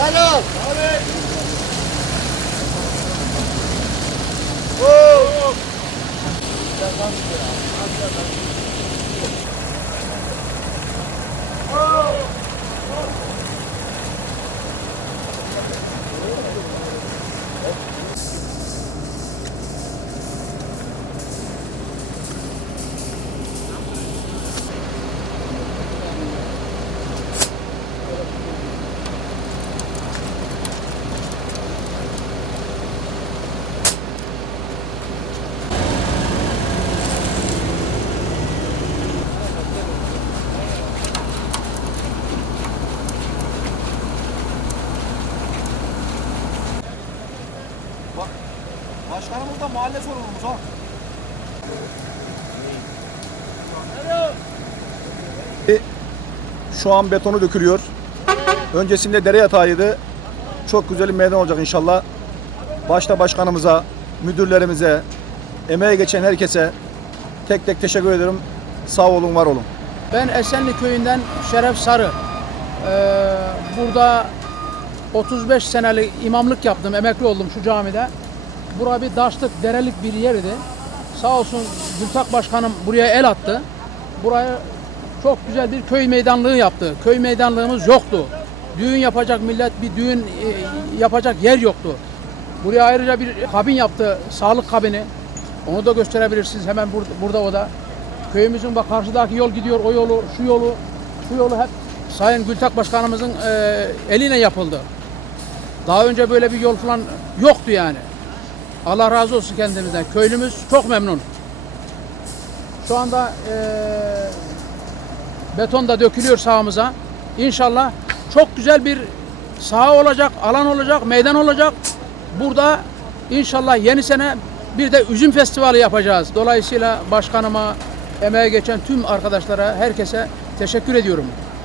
Helal ol. Abi. Oh. Oh. Lan Başkanımız da mahalle sorumlumuz ha. Şu an betonu dökülüyor. Öncesinde dere yatağıydı. Çok güzel bir meydan olacak inşallah. Başta başkanımıza, müdürlerimize, emeğe geçen herkese tek tek teşekkür ederim. Sağ olun, var olun. Ben Esenli köyünden Şeref Sarı. Ee, burada 35 senelik imamlık yaptım, emekli oldum şu camide. Bura bir daşlık, derelik bir yerdi. Sağ olsun Gültak Başkanım buraya el attı. Buraya çok güzel bir köy meydanlığı yaptı. Köy meydanlığımız yoktu. Düğün yapacak millet bir düğün e, yapacak yer yoktu. Buraya ayrıca bir kabin yaptı, sağlık kabini. Onu da gösterebilirsiniz hemen burada o da. Köyümüzün bak karşıdaki yol gidiyor, o yolu, şu yolu, şu yolu hep Sayın Gültak Başkanımızın e, eliyle yapıldı. Daha önce böyle bir yol falan yoktu yani. Allah razı olsun kendimizden. Köylümüz çok memnun. Şu anda e, beton da dökülüyor sahamıza. İnşallah çok güzel bir saha olacak, alan olacak, meydan olacak. Burada inşallah yeni sene bir de üzüm festivali yapacağız. Dolayısıyla başkanıma, emeğe geçen tüm arkadaşlara, herkese teşekkür ediyorum.